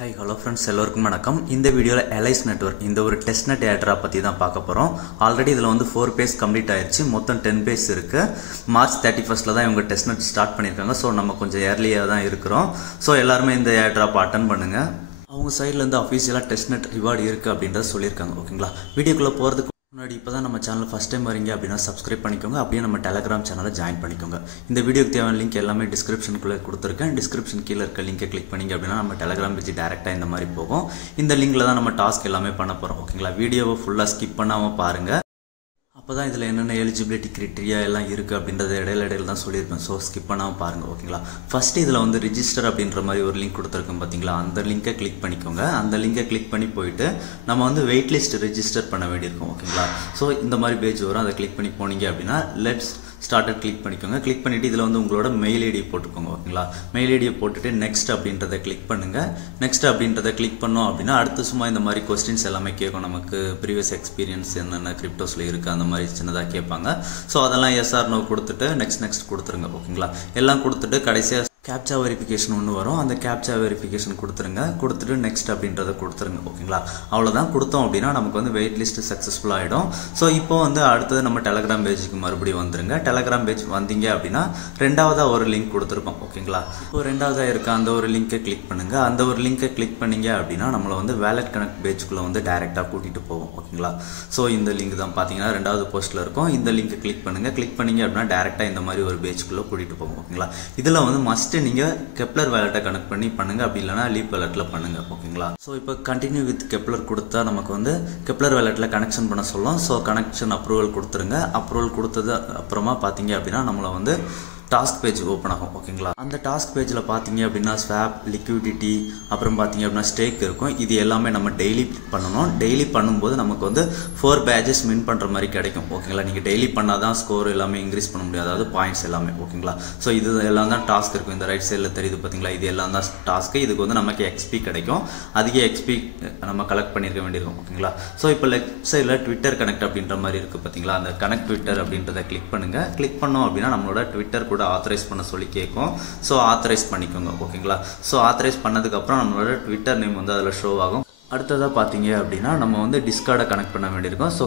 Hi, hello friends, எல்லாருக்கும் வணக்கம். இந்த வீடியோல Allies Network இந்த ஒரு டெஸ்ட்நெட் ஏர்ட்ராப் பத்தி தான் பார்க்க போறோம். ஆல்ரெடி இதுல வந்து 4 பேஜ் கம்ப்ளீட் ஆயிருச்சு. மொத்தம் 10 பேஜ் இருக்கு. மார்ச் 31st தான் இவங்க டெஸ்ட்நெட் ஸ்டார்ட் பண்ணிருக்காங்க. சோ நம்ம கொஞ்சம் early-ஆ தான் இருக்கிறோம். சோ எல்லாரும் இந்த ஏர்ட்ராப் அட்டெண்ட் பண்ணுங்க. அவங்க சைடுல இருந்து ஆபீஷியலா டெஸ்ட்நெட் ரிவார்ட் இருக்கு அப்படின்றத சொல்லிருக்காங்க. ஓகேங்களா? வீடியோக்குள்ள போறதுக்கு முன்னாடி இப்போதான் நம்ம சேனல் ஃபர்ஸ்ட் டைம் வரீங்க அப்படின்னா சப்ஸ்கிரைப் பண்ணிக்கோங்க. அப்படியே நம்ம டெலகிராம் சேனலை ஜாயின் பண்ணிக்கோங்க. இந்த வீடியோக்கு தேவையான லிங்க் எல்லாமே டிஸ்கிரிப்ஷனுக்குள்ளே கொடுத்துருக்கேன். டிஸ்கிரிப்ஷன் கீழே இருக்க லிங்கை கிளிக் பண்ணிங்க அப்படின்னா நம்ம டெலகிராம் பேஜ் டேரெக்டாக இந்த மாதிரி போகும். இந்த லிங்கில் தான் நம்ம டாஸ்க் எல்லாமே பண்ண போகிறோம். ஓகேங்களா? வீடியோவை ஃபுல்லாக ஸ்கிப் பண்ணாமல் பாருங்கள். அப்போ தான் இதில் என்னென்ன எலிஜிபிலிட்டி கிரைட்டீரியா எல்லாம் இருக்குது அப்படின்றத இடையில தான் சொல்லியிருப்பேன். ஸோ ஸ்கிப் பண்ணாமல் பாருங்கள். ஓகேங்களா? ஃபஸ்ட்டு இதில் வந்து ரிஜிஸ்டர் அப்படின்ற மாதிரி ஒரு லிங்க் கொடுத்துருக்கோம் பார்த்தீங்களா? அந்த லிங்கை கிளிக் பண்ணிக்கோங்க. அந்த லிங்கை கிளிக் பண்ணி போயிட்டு நம்ம வந்து வெயிட் லிஸ்ட் ரெஜிஸ்டர் பண்ண வேண்டியிருக்கும். ஓகேங்களா? ஸோ இந்த மாதிரி பேஜ் வரும். அதை கிளிக் பண்ணி போனீங்க அப்படின்னா லெட்ஸ் ஸ்டார்டட் கிளிக் பண்ணிக்கோங்க. கிளிக் பண்ணிவிட்டு இதில் வந்து உங்களோட மெயில் ஐடியை போட்டுக்கோங்க. ஓகேங்களா? மெயில் ஐடியை போட்டுட்டு நெக்ஸ்ட் அப்படின்றத கிளிக் பண்ணுங்கள். நெக்ஸ்ட் அப்படின்றத கிளிக் பண்ணோம் அப்படின்னா அடுத்து சும்மா இந்த மாதிரி கொஸ்டின்ஸ் எல்லாமே கேட்கும். நமக்கு ப்ரீவியஸ் எக்ஸ்பீரியன்ஸ் என்னென்ன கிரிப்டோஸில் இருக்குது அந்த மாதிரி சின்னதாக கேட்பாங்க. ஸோ அதெல்லாம் எஸ்ஆர் நோ கொடுத்துட்டு நெக்ஸ்ட் கொடுத்துருங்க. ஓகேங்களா? எல்லாம் கொடுத்துட்டு கடைசியாக கேப்சா வெரிஃபிகேஷன் ஒன்று வரும். அந்த கேப்சா வெரிஃபிகேஷன் கொடுத்துருங்க. கொடுத்துட்டு நெக்ஸ்ட் அப்படின்றத கொடுத்துருங்க. ஓகேங்களா? அவ்வளோதான். கொடுத்தோம் அப்படின்னா நமக்கு வந்து வெயிட் லிஸ்ட் சக்ஸஸ்ஃபுல் ஆகிடும். ஸோ இப்போ வந்து அடுத்தது நம்ம டெலகிராம் பேஜுக்கு மறுபடியும் வந்துருங்க. டெலகிராம் பேஜ் வந்தீங்க அப்படின்னா ரெண்டாவதாக ஒரு லிங்க் கொடுத்துருக்கோம். ஓகேங்களா? இப்போ ரெண்டாவதாக இருக்க அந்த ஒரு லிங்கை கிளிக் பண்ணுங்கள். அந்த ஒரு லிங்கை கிளிக் பண்ணீங்க அப்படின்னா நம்மளை வந்து வேலட் கனெக்ட் பேஜுக்குள்ளே வந்து டைரெக்டாக கூட்டிகிட்டு போவோம். ஓகேங்களா? ஸோ இந்த லிங்க் தான் பார்த்தீங்கன்னா ரெண்டாவது போஸ்ட்டில் இருக்கும். இந்த லிங்கை கிளிக் பண்ணுங்கள். கிளிக் பண்ணீங்க அப்படின்னா டேரெக்டாக இந்த மாதிரி ஒரு பேஜுக்குள்ளே கூட்டிகிட்டு போவோம். ஓகேங்களா? இதில் வந்து மஸ்ட் நீங்கள் கெப்லர் வேலட்டை கனெக்ட் பண்ணி பண்ணுங்க. அப்படி இல்லைனா லீப் வேலட்ல பண்ணுங்க. ஓகேங்களா? ஸோ இப்போ கண்டினியூ வித் கெப்லர் கொடுத்தா நமக்கு வந்து கெப்லர் வேலட்ல கனெக்ஷன் பண்ண சொல்லும். ஸோ கனெக்ஷன் அப்ரூவல் கொடுத்துருங்க. அப்ரூவல் கொடுத்தது அப்புறமா பார்த்தீங்க அப்படின்னா நம்மளை வந்து டாஸ்க் பேஜ் ஓப்பன் ஆகும். ஓகேங்களா? அந்த டாஸ்க் பேஜில் பார்த்தீங்க அப்படின்னா ஸ்வாப், லிக்விடிட்டி, அப்புறம் பார்த்தீங்க அப்படின்னா ஸ்டேக் இருக்கும். இது எல்லாமே நம்ம டெய்லி பண்ணணும். டெய்லி பண்ணும்போது நமக்கு வந்து 4 பேஜஸ் வின் பண்ணுற மாதிரி கிடைக்கும். ஓகேங்களா? நீங்கள் டெய்லி பண்ணால் தான் ஸ்கோர் எல்லாமே இன்க்ரீஸ் பண்ண முடியாது. அதாவது பாயிண்ட்ஸ் எல்லாமே. ஓகேங்களா? ஸோ இது எல்லாம் தான் டாஸ்க் இருக்கும். இந்த ரைட் சைடில் தெரியுது பார்த்தீங்களா? இது எல்லாம் தான் டாஸ்க்கு. இதுக்கு வந்து நமக்கு எக்ஸ்பி கிடைக்கும். அதிக எக்ஸ்பி நம்ம கலெக்ட் பண்ணியிருக்க வேண்டியிருக்கும். ஓகேங்களா? ஸோ இப்போ லெஃப்ட் சைடில் ட்விட்டர் கனெக்ட் அப்படின்ற மாதிரி இருக்குது பார்த்தீங்களா? அந்த கனெக்ட் ட்விட்டர் அப்படின்றத கிளிக் பண்ணுங்கள். கிளிக் பண்ணோம் அப்படின்னா நம்மளோட ட்விட்டர் கூட ஆத்தரைஸ் பண்ண சொல்லி கேட்கும். ஸோ ஆத்தரைஸ் பண்ணிக்கோங்க. ஓகேங்களா? ஸோ ஆத்தரைஸ் பண்ணதுக்கப்புறம் நம்மளோட ட்விட்டர் நேம் வந்து அதில் ஷோ ஆகும். அடுத்ததாக பார்த்தீங்க அப்படின்னா நம்ம வந்து டிஸ்கார்டை கனெக்ட் பண்ண வேண்டியிருக்கோம். ஸோ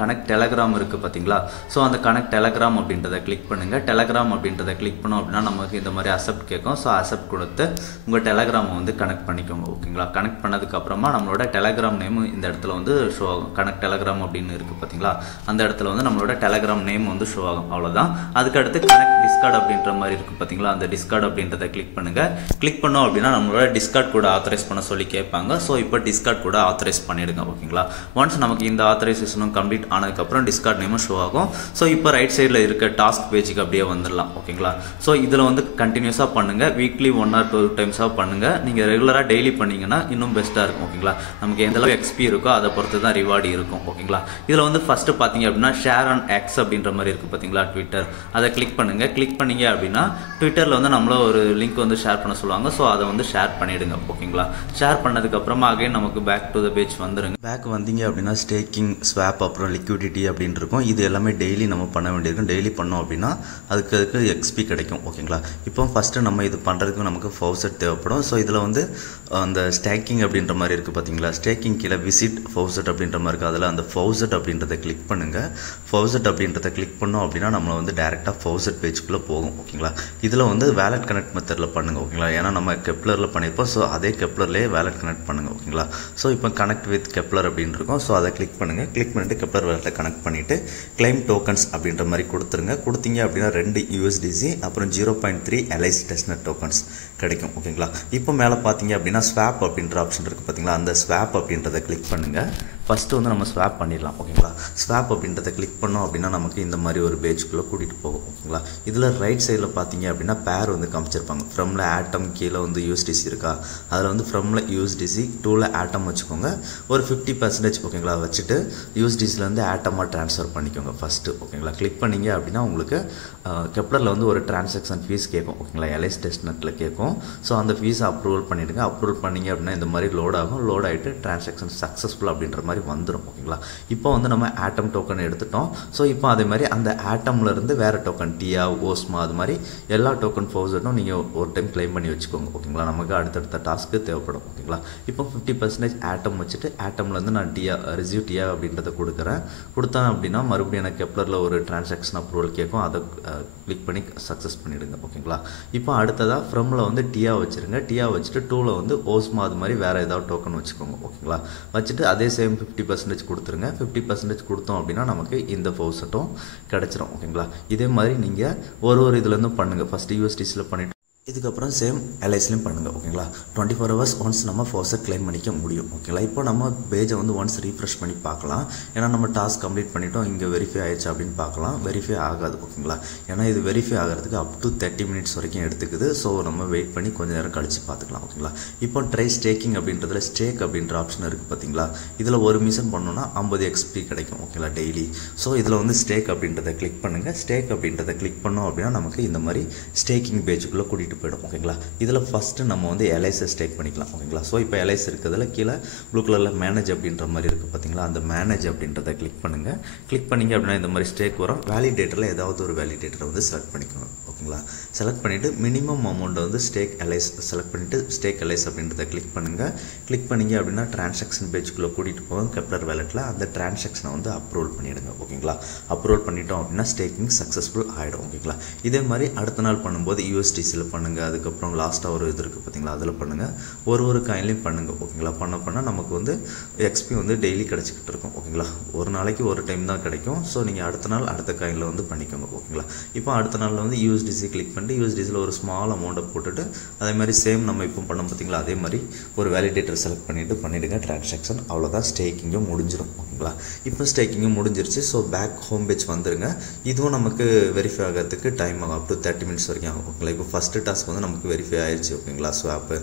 கனெக்ட் டெலகிராம் இருக்குது பார்த்தீங்களா? ஸோ அந்த கனெக்ட் டெலகிராம் அப்படின்றத கிளிக் பண்ணுங்கள். டெலகிராம் அப்படின்றத கிளிக் பண்ணோம் அப்படின்னா நமக்கு இந்த மாதிரி அக்செப்ட் கேட்கும். ஸோ அக்செப்ட் கொடுத்து உங்கள் டெலகிராமை வந்து கனெக்ட் பண்ணிக்கோங்க. ஓகேங்களா? கனெக்ட் பண்ணதுக்கப்புறமா நம்மளோட டெலகிராம் நேம் இந்த இடத்துல வந்து ஷோ ஆகும். கனெக்ட் டெலகிராம் அப்படின்னு இருக்குது பார்த்தீங்களா? அந்த இடத்துல வந்து நம்மளோட டெலகிராம் நேம் வந்து ஷோ ஆகும். அவ்வளோதான். அதுக்கடுத்து கனெக்ட் டிஸ்கார்ட் அப்படின்ற மாதிரி இருக்குது பார்த்தீங்களா? அந்த டிஸ்கார்ட் அப்படின்றத கிளிக் பண்ணுங்கள். கிளிக் பண்ணோம் அப்படின்னா நம்மளோட டிஸ்கார்ட் கூட ஆத்தரைஸ் பண்ண சொல்லி கேட்பாங்க. ஸோ இப்போ டிஸ்கார்ட் கூட ஆத்தரைஸ் பண்ணிடுங்க. ஓகேங்களா? ஒன்ஸ் நமக்கு இந்த ஆத்தரைசேஷனும் கம்ப்ளீட் ஆனதுக்கப்புறம் டிஸ்கார்ட் நேமும் ஷோ ஆகும். ஸோ இப்போ ரைட் சைடில் இருக்க டாஸ்க் பேஜுக்கு அப்படியே வந்துடலாம். ஓகேங்களா? ஸோ இதில் வந்து கண்டினியூஸாக பண்ணுங்கள். வீக்லி 1 or 2 டைம்ஸாக பண்ணுங்கள். நீங்கள் ரெகுலராக டெய்லி பண்ணிங்கன்னா இன்னும் பெஸ்ட்டாக இருக்கும். ஓகேங்களா? நமக்கு எந்த அளவு எக்ஸ்பி இருக்கோ அதை பொறுத்து தான் ரிவார்டு இருக்கும். ஓகேங்களா? இதில் வந்து ஃபஸ்ட்டு பார்த்தீங்க அப்படின்னா ஷேர் ஆன் எக்ஸ் அப்படின்ற மாதிரி இருக்குது பார்த்தீங்களா? ட்விட்டர். அதை கிளிக் பண்ணுங்கள். கிளிக் பண்ணீங்க அப்படின்னா ட்விட்டரில் வந்து நம்மள ஒரு லிங்க் வந்து ஷேர் பண்ண சொல்லுவாங்க. ஸோ அதை வந்து ஷேர் பண்ணிவிடுங்க. ஓகேங்களா? ஷேர் பண்ணதுக்கப்புறமா அகைன் நமக்கு பேக் டு த பேஜ் வந்துருங்க. பேக் வந்தீங்க அப்படின்னா ஸ்டேக்கிங், ஸ்வாப், அப்புறம் லிக்விடிட்டி அப்படின்னு இருக்கும். இது எல்லாமே டெய்லி நம்ம பண்ண வேண்டியிருக்கும். டெய்லி பண்ணோம் அப்படின்னா அதுக்கு எக்ஸ்பி கிடைக்கும். ஓகேங்களா? இப்போ ஃபஸ்ட்டு நம்ம இது பண்ணுறதுக்கு நமக்கு ஃபவுசட் தேவைப்படும். ஸோ இதில் வந்து அந்த ஸ்டேக்கிங் அப்படின்ற மாதிரி இருக்குது பார்த்தீங்களா? ஸ்டேக்கிங் கீழே விசிட் ஃபவுசட் அப்படின்ற மாதிரி இருக்குது. அதில் அந்த ஃபவுசட் அப்படின்றத கிளிக் பண்ணுங்கள். ஃபவுசட் அப்படின்றத கிளிக் பண்ணோம் அப்படின்னா நம்மளை வந்து டேரெக்டாக ஃபவுசட் பேஜுக்குள்ளே போகும். ஓகேங்களா? இதில் வந்து வேலட் கனெக்ட் மெத்தடில் பண்ணுங்கள். ஓகேங்களா? ஏன்னா நம்ம கெப்லரில் பண்ணியிருப்போம். ஸோ அதே கெப்லர்லேயே வேலட் கனெக்ட் பண்ணுங்கள். ஓகேங்களா? ஸோ இப்போ கனெக்ட் வித் கெப்லர் அப்படின்னு இருக்கும். ஸோ அதை கிளிக் பண்ணுங்கள். கிளிக் பண்ணிவிட்டு கெப்லர் வேலட்டை கனெக்ட் பண்ணிவிட்டு கிளைம் டோக்கன்ஸ் அப்படின்ற மாதிரி கொடுத்துருங்க. கொடுத்தீங்க அப்படின்னா 2 USDC அப்புறம் 0.3 Allies டெஸ்ட்நெட் டோக்கன்ஸ் கிடைக்கும். ஓகேங்களா? இப்போ மேலே பார்த்தீங்க அப்படின்னா ஸ்வாப் அப்படின்ற ஆப்ஷன் இருக்குது பார்த்தீங்களா? அந்த ஸ்வாப் அப்படின்றத கிளிக் பண்ணுங்கள். ஃபஸ்ட்டு வந்து நம்ம ஸ்வாப் பண்ணிடலாம். ஓகேங்களா? ஸ்வாப் அப்படின்றத கிளிக் பண்ணோம் அப்படின்னா நமக்கு இந்த மாதிரி ஒரு பேஜுக்குள்ளே கூட்டிகிட்டு போகும். ஓகேங்களா? இதில் ரைட் சைடில் பார்த்தீங்க அப்படின்னா பேர் வந்து காமிச்சிருப்பாங்க. ஃப்ரம்ல ஆட்டம் கீழே வந்து USDC இருக்கா? அதில் வந்து ஃப்ரம்ல USDC, 2ல ஆட்டம் வச்சுக்கோங்க. ஒரு 50%. ஓகேங்களா? வச்சுட்டு USDCலேருந்து ஆட்டமாக ட்ரான்ஸ்ஃபர் பண்ணிக்கோங்க ஃபஸ்ட்டு. ஓகேங்களா? கிளிக் பண்ணிங்க அப்படின்னா உங்களுக்கு கெப்லரில் வந்து ஒரு டிரான்சாக்ஷன் ஃபீஸ் கேட்கும். ஓகேங்களா? Allies டெஸ்ட்நெட்டில் கேட்கும். இருக்கும். ஸோ அந்த ஃபீஸை அப்ரூவல் பண்ணிவிடுங்க. அப்ரூவல் பண்ணிங்க அப்படின்னா இந்த மாதிரி லோட் ஆகும். லோட் ஆகிட்டு டிரான்சாக்ஷன் சக்ஸஸ்ஃபுல் அப்படின்ற மாதிரி வந்துடும். ஓகேங்களா. இப்போ வந்து நம்ம ஆட்டம் டோக்கன் எடுத்துட்டோம். ஸோ இப்போ அதே மாதிரி அந்த ஆட்டம்லேருந்து வேறு டோக்கன் டியா ஓஸ்மா அது மாதிரி எல்லா டோக்கன் ஃபோர்ஸட்டும் நீங்கள் ஒரு டைம் கிளைம் பண்ணி வச்சுக்கோங்க. ஓகேங்களா. நமக்கு அடுத்தடுத்த டாஸ்க்கு தேவைப்படும். ஓகேங்களா. இப்போ 50% ஆட்டம் வச்சுட்டு ஆட்டம்லேருந்து நான் ரிசீவ் டியா அப்படின்றத கொடுத்தேன் அப்படின்னா மறுபடியும் எனக்கு கெப்லரில் ஒரு டிரான்சாக்ஷன் அப்ரூவல் கேட்கும். அதை கிளிக் பண்ணி சக்ஸஸ் பண்ணிவிடுங்க. ஓகேங்களா. இப்போ அடுத்ததாக ஃப்ரம்மில் வந்து டியா வச்சுருங்க. டியா வச்சுட்டு 2ல் வந்து ஓஸ்மா அது மாதிரி வேறு ஏதாவது டோக்கன் வச்சுக்கோங்க. ஓகேங்களா. வச்சுட்டு அதே சேம் 50% கொடுத்துருங்க. 50% கொடுத்தோம் அப்படின்னா நமக்கு இந்த ஃபோர்ஸட்டும் கிடச்சிரும். ஓகேங்களா. இதே மாதிரி நீங்கள் ஒரு இதுலேருந்து பண்ணுங்கள். ஃபஸ்ட்டு யூஎஸ்டிஸில் பண்ணிவிட்டு இதுக்கப்புறம் சேம் எல்ஐஸ்லையும் பண்ணுங்கள். ஓகேங்களா. 24 hours ஒன்ஸ் நம்ம ஃபோர்ஸை கிளைம் பண்ணிக்க முடியும். ஓகேங்களா. இப்போ நம்ம பேஜை வந்து ஒன்ஸ் ரீஃப்ரெஷ் பண்ணி பார்க்கலாம். ஏன்னா நம்ம டாஸ்க் கம்ப்ளீட் பண்ணிட்டோம், இங்கே வெரிஃபை ஆயிடுச்சு அப்படின்னு பார்க்கலாம். வெரிஃபை ஆகாது. ஓகேங்களா. ஏன்னா இது வெரிஃபை ஆகிறதுக்கு அப் டு 30 minutes வரைக்கும் எடுத்துக்குது. ஸோ நம்ம வெயிட் பண்ணி கொஞ்சம் நேரம் கழித்து பார்த்துக்கலாம். ஓகேங்களா. இப்போ ட்ரை ஸ்டேக்கிங் அப்படின்றதுல ஸ்டேக் அப்படின்ற ஆப்ஷன் இருக்குது பார்த்தீங்களா. இதில் ஒரு மிஷன் பண்ணோன்னா 50 XP கிடைக்கும். ஓகேங்களா. டெய்லி. ஸோ இதில் வந்து ஸ்டேக் அப்படின்றத கிளிக் பண்ணுங்கள். ஸ்டேக் அப்படின்றத கிளிக் பண்ணோம் அப்படின்னா நமக்கு இந்த மாதிரி ஸ்டேக்கிங் பேஜுக்குள்ளே கூட்டிகிட்டு போய்டும். ஓகேங்களா. இதில் ஃபஸ்ட்டு நம்ம வந்து எல்ஐஸை ஸ்டேக் பண்ணிக்கலாம். ஓகேங்களா. ஸோ இப்போ எல்ஐஸ் இருக்கிறதுல கீழே ப்ளூ கலரில் மேனேஜ் அப்படின்ற மாதிரி இருக்குது பார்த்தீங்களா. அந்த மேனேஜ் அப்படின்றத கிளிக் பண்ணுங்கள். கிளிக் பண்ணிங்க அப்படின்னா இந்த மாதிரி ஸ்டேக் வரும். வேலிடேட்டரில் ஏதாவது ஒரு வேலிடேட்டரை வந்து செலக்ட் பண்ணிக்கணும். ஓகேங்களா. செலக்ட் பண்ணிவிட்டு மினிமம் அமௌண்ட்டை வந்து ஸ்டேக் எல்ஐஸ் செலக்ட் பண்ணிவிட்டு ஸ்டேக் எல்ஐஸ் அப்படின்றத கிளிக் பண்ணுங்கள். கிளிக் பண்ணிங்க அப்படின்னா டிரான்சாக்ஷன் பேஜுக்குள்ளே கூட்டிகிட்டு போகும். கெப்லர் வேலெட்டில் அந்த டிரான்சாக்ஷனை வந்து அப்ரூவல் பண்ணிவிடுங்க. ஓகேங்களா. அப்ரூவல் பண்ணிட்டோம் அப்படின்னா ஸ்டேக்கிங் சக்ஸஸ்ஃபுல் ஆகிடும். ஓகேங்களா. இதே மாதிரி அடுத்த நாள் பண்ணும்போது யூஎஸ்டிசியில் பண்ணுங்கள். அதுக்கப்புறம் லாஸ்ட்டாக ஒரு இது இருக்குது பார்த்தீங்களா, அதில் பண்ணுங்கள். ஒரு காயின்லையும் பண்ணுங்கள். ஓகேங்களா. பண்ண நமக்கு வந்து எக்ஸ்பி வந்து டெய்லி கிடச்சிக்கிட்டு இருக்கும். ஓகேங்களா. ஒரு நாளைக்கு ஒரு டைம் தான் கிடைக்கும். ஸோ நீங்கள் அடுத்த நாள் அடுத்த காயினில் வந்து பண்ணிக்கோங்க. ஓகேங்களா. இப்போ அடுத்த நாளில் வந்து யூஎஸ்டிசி கிளிக் பண்ணிட்டு யூஎஸ்டிசியில் ஒரு ஸ்மால் அமௌண்ட்டை போட்டுட்டு அதே மாதிரி சேம் நம்ம இப்போ பண்ணோம் பார்த்தீங்களா, அதே மாதிரி ஒரு வேலிடேட்டர் செலக்ட் பண்ணிவிடுங்க டிரான்சாக்ஷன். அவ்வளோதான். ஸ்டேக்கிங்கும் முடிஞ்சிடும். ஓகேங்களா. இப்போ ஸ்டேக்கிங்கும் முடிஞ்சிருச்சு. ஸோ பேக் ஹோம் பேஜ் வந்துடுங்க. இதுவும் நமக்கு வெரிஃபை ஆகிறதுக்கு டைம் ஆகும். அப் டு 30 minutes வரைக்கும் ஆகும். ஓகேங்களா. இப்போ ஃபஸ்ட்டு டாஸ்க் வந்து நமக்கு வெரிஃபை ஆயிடுச்சு. ஓகேங்களா. ஸ்வாப்பு.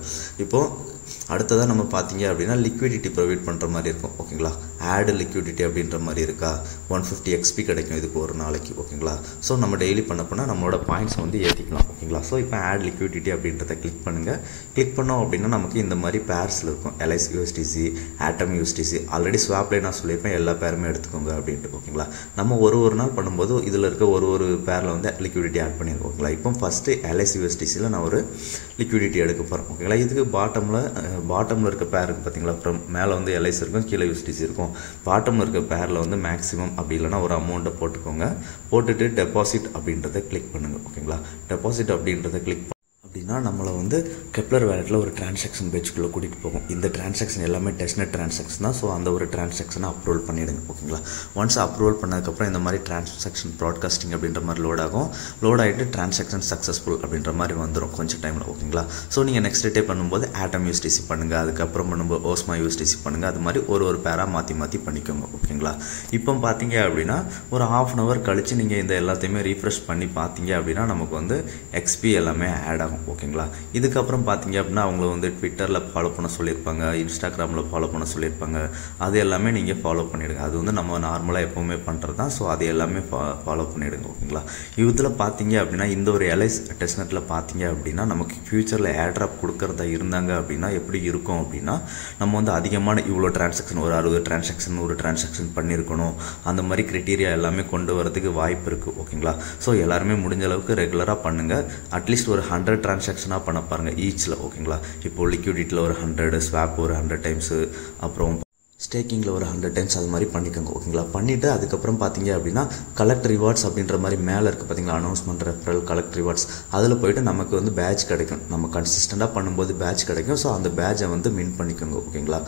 இப்போது அடுத்ததாக நம்ம பார்த்தீங்க அப்படின்னா லிக்விடிட்டி ப்ரொவைட் பண்ணுற மாதிரி இருக்கும். ஓகேங்களா. ஆடு லிக்விடிட்டி அப்படின்ற மாதிரி இருக்கா. 150 XP கிடைக்கும் இதுக்கு ஒரு நாளைக்கு. ஓகேங்களா. ஸோ நம்ம டெய்லி பண்ண நம்மளோட பாயிண்ட்ஸ் வந்து ஏற்றிக்கலாம். ஓகேங்களா. ஸோ இப்போ ஆட் லிக்விடிட்டி அப்படின்றத கிளிக் பண்ணுங்கள். கிளிக் பண்ணோம் அப்படின்னா நமக்கு இந்த மாதிரி பேர்ஸில் இருக்கும். எல்ஐஸ் யூஎஸ்டிசி, ஆட்டம் யூஎஸ்டிசி. ஆல்ரெடி ஸ்வாப்லேயே நான் சொல்லியிருப்பேன் எல்லா பேருமே எடுத்துக்கோங்க அப்படின்ட்டு. ஓகேங்களா. நம்ம ஒரு நாள் பண்ணும்போது இதில் இருக்க ஒரு பேரில் வந்து லிக்விடிட்டி ஆட் பண்ணியிருக்கோம். ஓகேங்களா. இப்போ ஃபஸ்ட்டு எல்ஐஸ் யூஎஸ்டிசியில் நான் ஒரு லிக்விடிட்டி எடுக்க போகிறேன். ஓகேங்களா. இதுக்கு பாட்டமில் இருக்க பேர் இருக்குது பார்த்தீங்களா. அப்புறம் மேலே வந்து எல்ஐஸ் இருக்கும், கீழே யூஎஸ்டிசி இருக்கும். பாட்டமில் இருக்க பேரில் வந்து மேக்ஸிமம் அப்படி இல்லைனா ஒரு அமௌண்ட்டை போட்டுக்கோங்க. போட்டுட்டு டெபாசிட் அப்படின்றத கிளிக் பண்ணுங்கள். ஓகேங்களா. டெபாசிட் அப்படின்றத கிளிக் அப்படின்னா நம்மளை வந்து கெப்லர் வேலெட்டில் ஒரு டிரான்சாக்ஷன் பேஜுக்குள்ளே கூட்டிகிட்டு போகும். இந்த டிரான்சாக்ஷன் எல்லாமே டெஸ்ட்நெட் டிரான்சாக்ஷன் தான். ஸோ அந்த ஒரு டிரான்சாக்ஷனை அப்ரூவல் பண்ணிவிடுங்க. ஓகேங்களா. ஒன்ஸ் அப்ரூவல் பண்ணதுக்கப்புறம் இந்த மாதிரி டிரான்சாக்ஷன் ப்ராட்காஸ்டிங் அப்படின்ற மாதிரி லோட் ஆகும். லோட் ஆகிட்டு டிரான்சாக்ஷன் சக்ஸஸ்ஃபுல் அப்படின்ற மாதிரி வந்துடும் கொஞ்சம் டைமில். ஓகேங்களா. ஸோ நீங்கள் நெக்ஸ்ட் டே பண்ணும்போது ஆட்டம் யூஎஸ்டிசி பண்ணுங்கள். அதுக்கப்புறம் பண்ணும்போது ஓஸ்மா யூஎஸ்டிசி பண்ணுங்கள். அது மாதிரி ஒரு பேராக மாற்றி பண்ணிக்கோங்க. ஓகேங்களா. இப்போ பார்த்தீங்க அப்படின்னா ஒரு ½ an hour கழித்து நீங்கள் இந்த எல்லாத்தையுமே ரீஃப்ரெஷ் பண்ணி பார்த்தீங்க அப்படின்னா நமக்கு வந்து எக்ஸ்பி எல்லாமே ஆட் ஆகும். ஓகேங்களா. இதுக்கப்புறம் பார்த்தீங்க அப்படின்னா அவங்கள வந்து ட்விட்டரில் ஃபாலோ பண்ண சொல்லியிருப்பாங்க, இன்ஸ்டாகிராமில் ஃபாலோ பண்ண சொல்லியிருப்பாங்க. அது எல்லாமே நீங்கள் ஃபாலோ பண்ணிவிடுங்க. அது வந்து நம்ம நார்மலாக எப்போவுமே பண்ணுறது தான். ஸோ அது எல்லாமே ஃபாலோ பண்ணிவிடுங்க. ஓகேங்களா. இதில் பார்த்தீங்க அப்படின்னா இந்த ஒரு எல்ஐஸ் டெஸ்ட்நெட்டில் பார்த்தீங்க அப்படின்னா நமக்கு ஃப்யூச்சரில் ஏர்ட்ராப் கொடுக்குறதா இருந்தாங்க அப்படின்னா எப்படி இருக்கும் அப்படின்னா நம்ம வந்து அதிகமான இவ்வளோ டிரான்சாக்ஷன் ஒரு 60 டிரான்சாக்ஷன் 100 டிரான்சாக்ஷன் பண்ணியிருக்கணும். அந்த மாதிரி க்ரைட்டீரியா எல்லாமே கொண்டு வரதுக்கு வாய்ப்பு இருக்குது. ஓகேங்களா. ஸோ எல்லாருமே முடிஞ்ச அளவுக்கு ரெகுலராக பண்ணுங்கள். அட்லீஸ்ட் ஒரு 100 டிரான்சாக்ஷனாக பண்ண பாருங்கள் ஈச்சில். ஓகேங்களா. இப்போது லிக்விடிட்டியில் ஒரு 100, ஸ்வாப் ஒரு 100 டைம்ஸு, அப்புறம் ஸ்டேக்கிங்கில் ஒரு 100 டைம்ஸ் அது மாதிரி பண்ணிக்கோங்க. ஓகேங்களா. பண்ணிவிட்டு அதுக்கப்புறம் பார்த்தீங்க அப்படின்னா கலெக்ட் ரிவார்ட்ஸ் அப்படின்ற மாதிரி மேலே இருக்குது பார்த்தீங்களா, அனௌன்ஸ்மெண்ட் ரெஃபரல் கலெக்ட் ரிவார்ட்ஸ். அதில் போய்ட்டு நமக்கு வந்து பேட்ச் கிடைக்கும். நம்ம கன்சிஸ்டண்ட்டாக பண்ணும்போது பேட்ச் கிடைக்கும். ஸோ அந்த பேட்சை வந்து மின் பண்ணிக்கோங்க. ஓகேங்களா.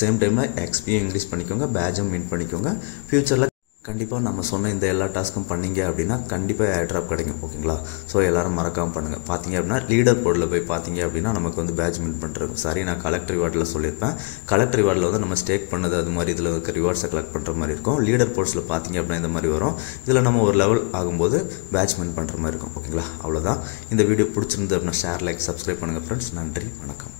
சேம் டைமில் எக்ஸ்பியும் இன்க்ரீஸ் பண்ணிக்கோங்க, பேட்சும் மின் பண்ணிக்கோங்க. ஃப்யூச்சரில் கண்டிப்பாக நம்ம சொன்ன இந்த எல்லா டாஸ்க்கும் பண்ணிங்க அப்படின்னா கண்டிப்பாக ஏர்ட்ராப் கிடைக்கும். ஓகேங்களா. ஸோ எல்லோரும் மறக்காமல் பண்ணுங்கள். பார்த்தீங்க அப்படின்னா லீடர் போர்டில் போய் பார்த்தீங்க அப்படின்னா நமக்கு வந்து பேட்ச் மின் பண்ணுறது. சாரி, நான் கலெக்ட் ரிவார்டில் சொல்லியிருப்பேன். கலெக்ட் ரிவார்டில் வந்து நம்ம ஸ்டேக் பண்ணது அது மாதிரி இதில் இருக்க ரிவார்ட்ஸை கலெக்ட் பண்ணுற மாதிரி இருக்கும். லீடர் போர்ட்ஸில் பார்த்தீங்க அப்படின்னா இந்த மாதிரி வரும். இதில் நம்ம ஒரு லெவல் ஆகும்போது பேட்ச் மின் பண்ணுற மாதிரி இருக்கும். ஓகேங்களா. அவ்வளோதான். இந்த வீடியோ பிடிச்சிருந்து அப்படின்னா ஷேர், லைக், சப்ஸ்கிரைப் பண்ணுங்கள் ஃப்ரெண்ட்ஸ். நன்றி, வணக்கம்.